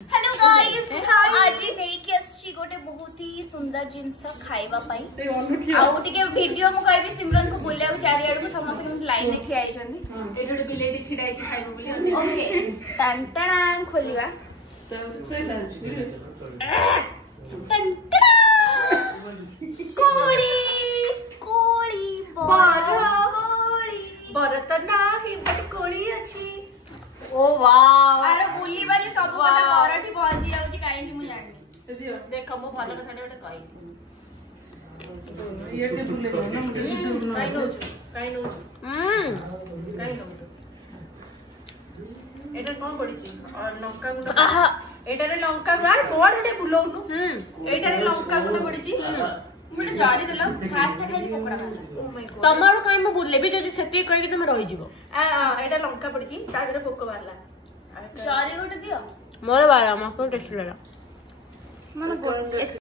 hello guys आज नेकी आछि गोटे बहुत ही सुंदर जिंस खाइबा पई आउ टिके वीडियो मु कहबी सिमरन को बोलिया चारियाड को समस्त के लाइन में ठिया आइछन्ती एडोड बिलेडी छिडाई छी खाइबो बोली ओके टन टन खोलिबा टन टन कोली कोली कोली बरत नाही बट कोली अछि ओ वाओ अरे बुली वाली सब कथा मराठी पहुंची जाउची काइंडी मु जानि देख मो भलो कथाडे बेटा कहि ये टे बुले ना मुझे काई नोच काई नोच एटा कोन पड़ी छी और लंका गुंड आहा एटा रे लंका यार बोर्ड रे बुलोनु एटा रे लंका गुंड पड़ी छी मुझे जारी देला फास्ट खाली पकड़ा वाला ओ माय गॉड तमारो काई म बुले भी जदी सेती कहि कि तुम रहि जिवो एटा लंका पड़ी छी ता देरे पोको मारला जारी गोटे दियो मोर बारा मको टेस्ट लेला मन